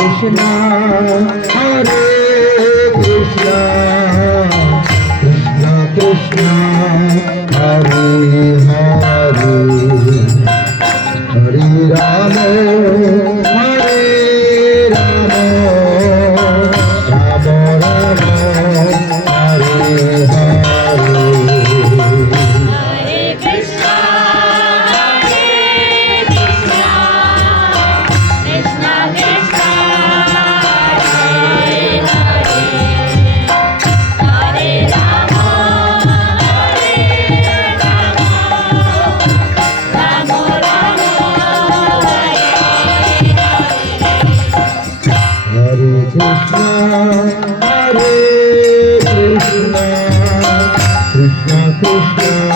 Krishna, Hare Krishna, Krishna Krishna, Hare Hare, Hare Rama, Hare Rama, Rama Rama, Hare Hare. Hare Krishna, Krishna Krishna, Hare Hare, Hare Rama, Rama Rama, Hare Krishna, Hare Krishna, Krishna Krishna,